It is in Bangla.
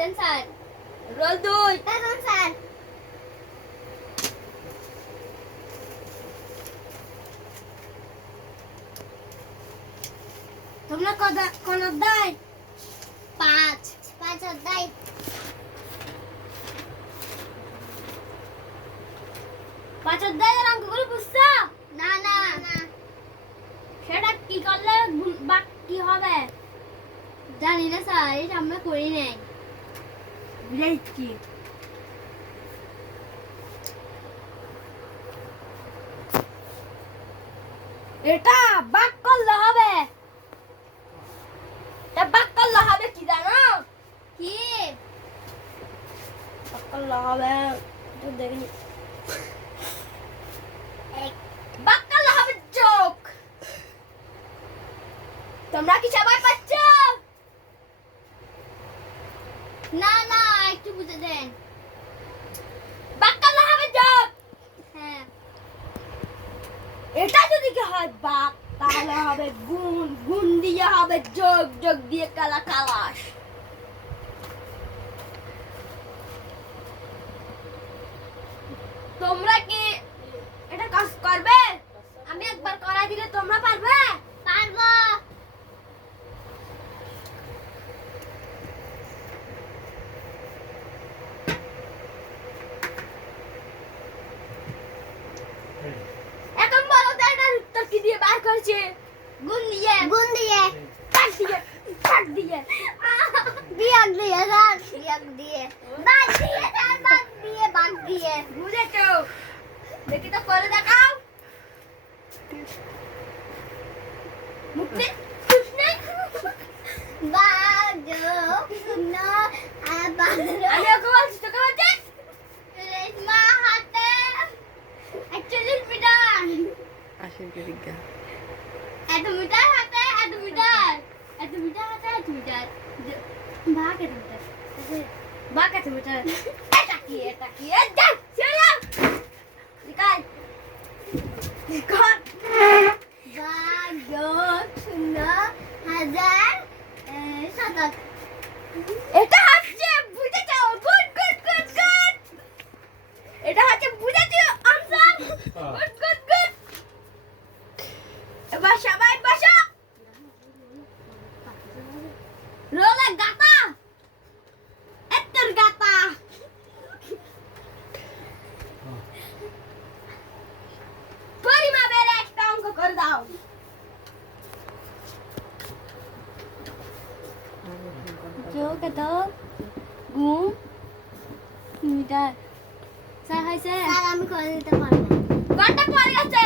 দেন স্যার। রোল 2 দেন স্যার। তোমরা কোন অধ্যায়? 5 অধ্যায়। 5 অধ্যায়ের অঙ্কগুলো বুঝছো? না না না সেটা কি করলে বাক কি হবে? জানি না স্যার, এটা আমরা করি নাই। বুঝাই কি? এটা বাক করলে হবে। এটা বাক করলে হবে কি জানো? কি? বাক করলে হবে তো দেখি। বাক করলে হবে যোগ। তোমরা কি সবাই পাচ্ছ? না না, একটু বুঝে দেন। বাক করলে হবে যোগ। হ্যাঁ। এটা যদি কি হয় বাক, তাহলে হবে গুণ, গুণ দিয়ে হবে যোগ, যোগ দিয়ে কালাশ। তোমরা কি এটা কাজ করবে? আমি একবার করাই দিলে তোমরা পারবে? পারবো। এখন বলো তো এটার উত্তর কি দিয়ে বার করেছে? গুণ দিয়ে। কাট দিয়ে, কাট দিয়ে। বিয়োগ দিয়ে স্যার, বিয়োগ দিয়ে। বাদ দিয়ে স্যার, বাদ দিয়ে। বুঝেছো? দেখি তো করে দেখাও। মুক্তি কৃষ্ণ বাদ শূন্য আবার আমি ওকে বলছি, তোকে বলছি রেশমা হাতে 41 মিটার। আশির বিজ্ঞান এত মিটার হাতে, এত মিটার হাতে, এত মিটার। ভাগ এত মিটার। বাক আছে বেটা। এটা কি? এই যা, ছেড়ে দাও। নিকাই। নিকাই। বাদ শূন্য হাজার 7। এটা হচ্ছে বুঝেছো? Good good good good. এটা হচ্ছে বুঝেছো আনসার? Good good good. এবার সবাই বসো। রোলে গাতা। এত্তর গাতা। পরিমাপের একটা অঙ্ক করে দাও। যোগ কত? গুণ মিটার। স্যার হয়েছে? স্যার আমি করে দিতে পারবো। কটা পড়ে গেছে?